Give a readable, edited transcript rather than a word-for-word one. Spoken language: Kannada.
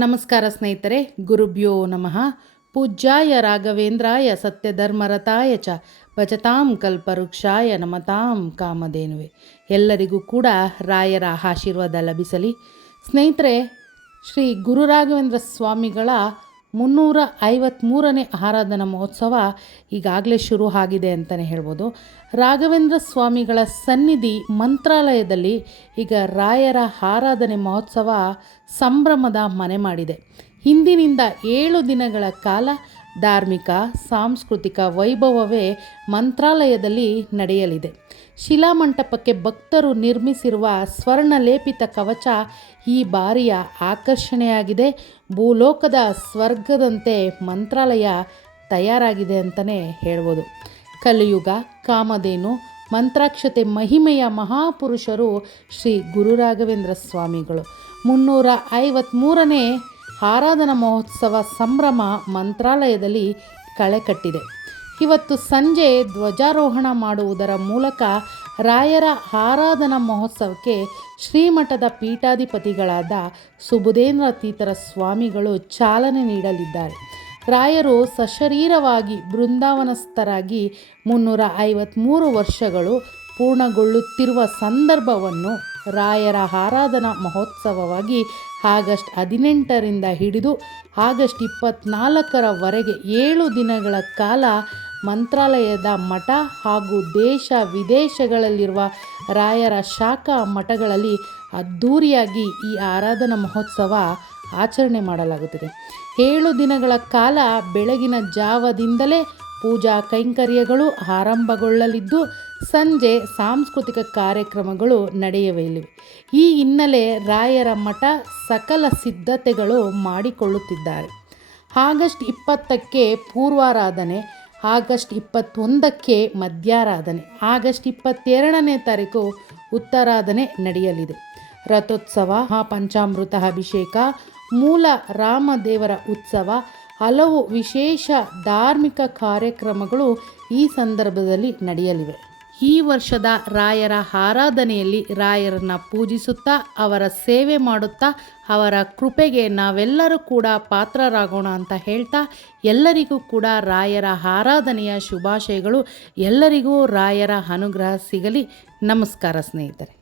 ನಮಸ್ಕಾರ ಸ್ನೇಹಿತರೆ, ಗುರುಭ್ಯೋ ನಮಃ. ಪೂಜ್ಯಾಯ ರಾಘವೇಂದ್ರಾಯ ಸತ್ಯಧರ್ಮರತಾಯ ಚ ಭಜತಾಂ ಕಲ್ಪವೃಕ್ಷಾಯ ನಮತಾಂ ಕಾಮಧೇನುವೆ. ಎಲ್ಲರಿಗೂ ಕೂಡ ರಾಯರ ಆಶೀರ್ವಾದ ಲಭಿಸಲಿ. ಸ್ನೇಹಿತರೆ, ಶ್ರೀ ಗುರು ರಾಘವೇಂದ್ರ ಸ್ವಾಮಿಗಳ 353ನೇ ಆರಾಧನಾ ಮಹೋತ್ಸವ ಈಗಾಗಲೇ ಶುರು ಆಗಿದೆ ಅಂತಲೇ ಹೇಳ್ಬೋದು. ರಾಘವೇಂದ್ರ ಸ್ವಾಮಿಗಳ ಸನ್ನಿಧಿ ಮಂತ್ರಾಲಯದಲ್ಲಿ ಈಗ ರಾಯರ ಆರಾಧನೆ ಮಹೋತ್ಸವ ಸಂಭ್ರಮದ ಮನೆ ಮಾಡಿದೆ. ಇಂದಿನಿಂದ 7 ದಿನಗಳ ಕಾಲ ಧಾರ್ಮಿಕ ಸಾಂಸ್ಕೃತಿಕ ವೈಭವವೇ ಮಂತ್ರಾಲಯದಲ್ಲಿ ನಡೆಯಲಿದೆ. ಶಿಲಾಮಂಟಪಕ್ಕೆ ಭಕ್ತರು ನಿರ್ಮಿಸಿರುವ ಸ್ವರ್ಣಲೇಪಿತ ಕವಚ ಈ ಬಾರಿಯ ಆಕರ್ಷಣೆಯಾಗಿದೆ. ಭೂಲೋಕದ ಸ್ವರ್ಗದಂತೆ ಮಂತ್ರಾಲಯ ತಯಾರಾಗಿದೆ ಅಂತಲೇ ಹೇಳ್ಬೋದು. ಕಲಿಯುಗ ಕಾಮಧೇನು ಮಂತ್ರಾಕ್ಷತೆ ಮಹಿಮೆಯ ಮಹಾಪುರುಷರು ಶ್ರೀ ಗುರು ರಾಘವೇಂದ್ರ ಸ್ವಾಮಿಗಳು. 353ನೇ ಆರಾಧನಾ ಮಹೋತ್ಸವ ಸಂಭ್ರಮ ಮಂತ್ರಾಲಯದಲ್ಲಿ ಕಳೆಕಟ್ಟಿದೆ. ಇವತ್ತು ಸಂಜೆ ಧ್ವಜಾರೋಹಣ ಮಾಡುವುದರ ಮೂಲಕ ರಾಯರ ಆರಾಧನಾ ಮಹೋತ್ಸವಕ್ಕೆ ಶ್ರೀಮಠದ ಪೀಠಾಧಿಪತಿಗಳಾದ ಸುಬುಧೇಂದ್ರ ತೀರ್ಥರ ಸ್ವಾಮಿಗಳು ಚಾಲನೆ ನೀಡಲಿದ್ದಾರೆ. ರಾಯರು ಸಶರೀರವಾಗಿ ಬೃಂದಾವನಸ್ಥರಾಗಿ 353 ವರ್ಷಗಳು ಪೂರ್ಣಗೊಳ್ಳುತ್ತಿರುವ ಸಂದರ್ಭವನ್ನು ರಾಯರ ಆರಾಧನಾ ಮಹೋತ್ಸವವಾಗಿ ಆಗಸ್ಟ್ 18ರಿಂದ ಹಿಡಿದು ಆಗಸ್ಟ್ 24ರವರೆಗೆ 7 ದಿನಗಳ ಕಾಲ ಮಂತ್ರಾಲಯದ ಮಠ ಹಾಗೂ ದೇಶ ವಿದೇಶಗಳಲ್ಲಿರುವ ರಾಯರ ಶಾಖಾ ಮಠಗಳಲ್ಲಿ ಅದ್ಧೂರಿಯಾಗಿ ಈ ಆರಾಧನಾ ಮಹೋತ್ಸವ ಆಚರಣೆ ಮಾಡಲಾಗುತ್ತದೆ. 7 ದಿನಗಳ ಕಾಲ ಬೆಳಗಿನ ಜಾವದಿಂದಲೇ ಪೂಜಾ ಕೈಂಕರ್ಯಗಳು ಆರಂಭಗೊಳ್ಳಲಿದ್ದು ಸಂಜೆ ಸಾಂಸ್ಕೃತಿಕ ಕಾರ್ಯಕ್ರಮಗಳು ನಡೆಯಲಿವೆ. ಈ ಹಿನ್ನೆಲೆ ರಾಯರ ಮಠ ಸಕಲ ಸಿದ್ಧತೆಗಳು ಮಾಡಿಕೊಳ್ಳುತ್ತಿದ್ದಾರೆ. ಆಗಸ್ಟ್ 20ಕ್ಕೆ ಪೂರ್ವಾರಾಧನೆ, ಆಗಸ್ಟ್ 21ಕ್ಕೆ ಮಧ್ಯಾರಾಧನೆ, ಆಗಸ್ಟ್ 22ನೇ ತಾರೀಕು ಉತ್ತರಾಧನೆ ನಡೆಯಲಿದೆ. ರಥೋತ್ಸವ, ಪಂಚಾಮೃತ ಅಭಿಷೇಕ, ಮೂಲ ರಾಮದೇವರ ಉತ್ಸವ, ಹಲವು ವಿಶೇಷ ಧಾರ್ಮಿಕ ಕಾರ್ಯಕ್ರಮಗಳು ಈ ಸಂದರ್ಭದಲ್ಲಿ ನಡೆಯಲಿವೆ. ಈ ವರ್ಷದ ರಾಯರ ಆರಾಧನೆಯಲ್ಲಿ ರಾಯರನ್ನು ಪೂಜಿಸುತ್ತಾ ಅವರ ಸೇವೆ ಮಾಡುತ್ತಾ ಅವರ ಕೃಪೆಗೆ ನಾವೆಲ್ಲರೂ ಕೂಡ ಪಾತ್ರರಾಗೋಣ ಅಂತ ಹೇಳ್ತಾ ಎಲ್ಲರಿಗೂ ಕೂಡ ರಾಯರ ಆರಾಧನೆಯ ಶುಭಾಶಯಗಳು. ಎಲ್ಲರಿಗೂ ರಾಯರ ಅನುಗ್ರಹ ಸಿಗಲಿ. ನಮಸ್ಕಾರ ಸ್ನೇಹಿತರೆ.